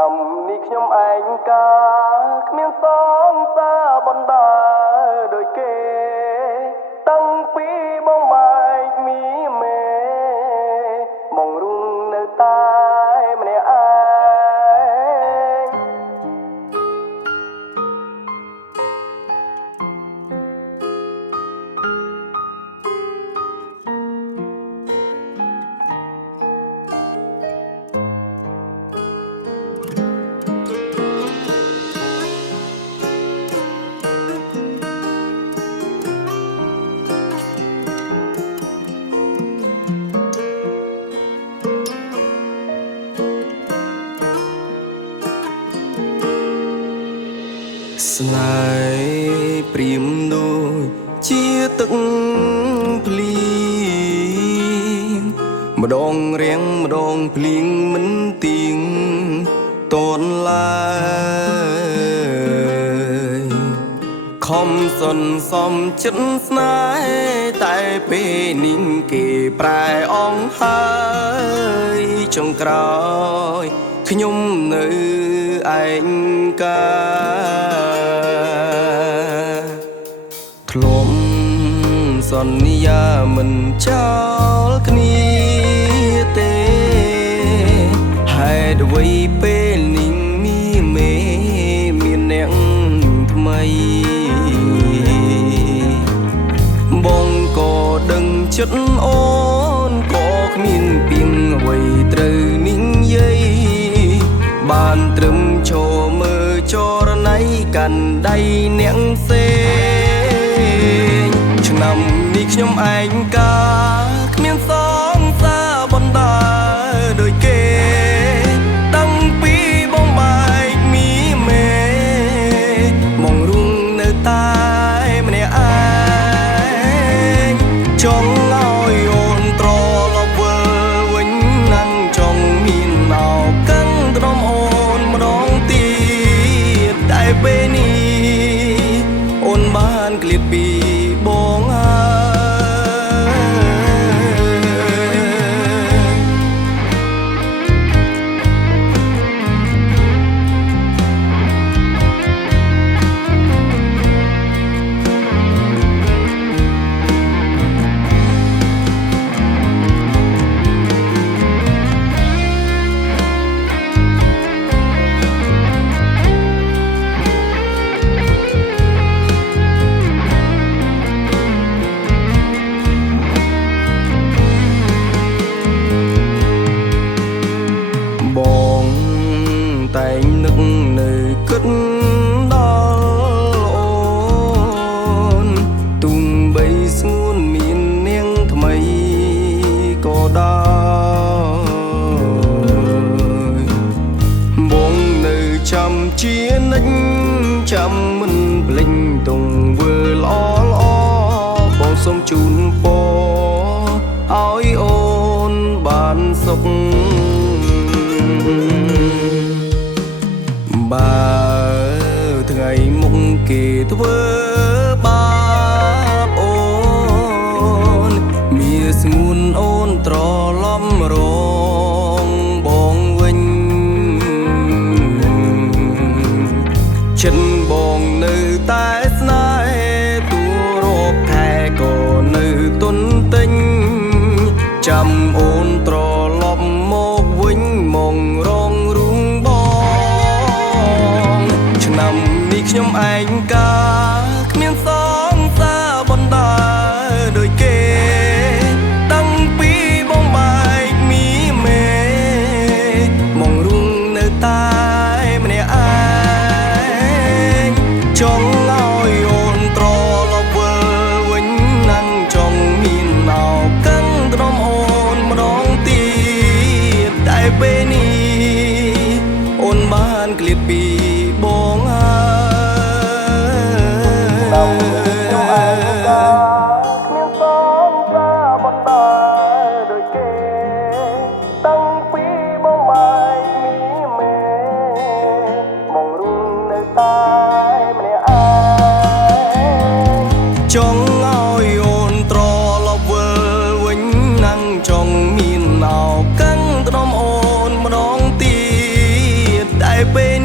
ឆ្នាំនេះខ្ញុំឯងកាគ្មានសងសាបណ្ដាដូចគេតាំងពីបងបែកមីមេបងរុងនៅតែម្នាក់ឯងស្នេហ៍ព្រាមដូចជាទឹកភ្លៀងម្ដងរៀងម្ដងភ្លៀងមិនទៀងតនឡើយខំសន្សំចិត្តស្នេហ៍តែពេលនេះគេប្រែអងហើយចុងក្រោយខ្ញុំនៅឯងកាធ្លុំសន្យាមិនចោលគ្នាទេហេតុអ្វីពេលនេះមេមានអ្នកថ្មីបងក៏ដឹងចិត្តអូនក៏គ្មានពីងអ្វីត្រូវនិយាយបានត្រឹមឈរមើលចរណៃកាន់ដៃអ្នកផ្សេងឆ្នាំនេះខ្ញុំឯងកាគ្មានសងសាបណ្ដាដូចគេតាំងពីបងបែកមីមេមករុងនៅតែម្នាក់ឯងចង់ឲ្យអូនត្រឡប់វិលវិញណាំងចង់មានឱកាសទ្រាំអូនម្ដងទៀតតែពេលនេះអូនបានឃ្លាតពីបងហើយបងតែងនឹកនៅគិតដល់អូនទុំបីស្ងួនមាននាងថ្មីក៏ដោយបងនៅចាំជានិច្ចចាំមិនភ្លេចទង្វើល្អបងសូមជូនពរឲ្យអូនបានសុខបើថ្ងៃមុខគេធ្វើបាបអូនមានស្ងួនអូនត្រឡប់រងបងវិញចិត្តបងនៅតែស្នេហ៍ទូរកខែក៏នៅទុនទិញចាំអូនត្រឡប់មកវិញមករងរូងបងឆ្នាំនេះខ្ញុំឯងកាគ្មានសងសាបណ្ដាដូចគេតាំងពីបងបែកមីមេមករុងនៅតែម្នាក់ឯងចង់ឲ្យអូនត្រឡប់វិលវិញណាំងចង់មានឱកាសទ្រាំអូនម្ដងទៀតតែពេលនេះអូនបានឃ្លាតពីបងហើយ ពេល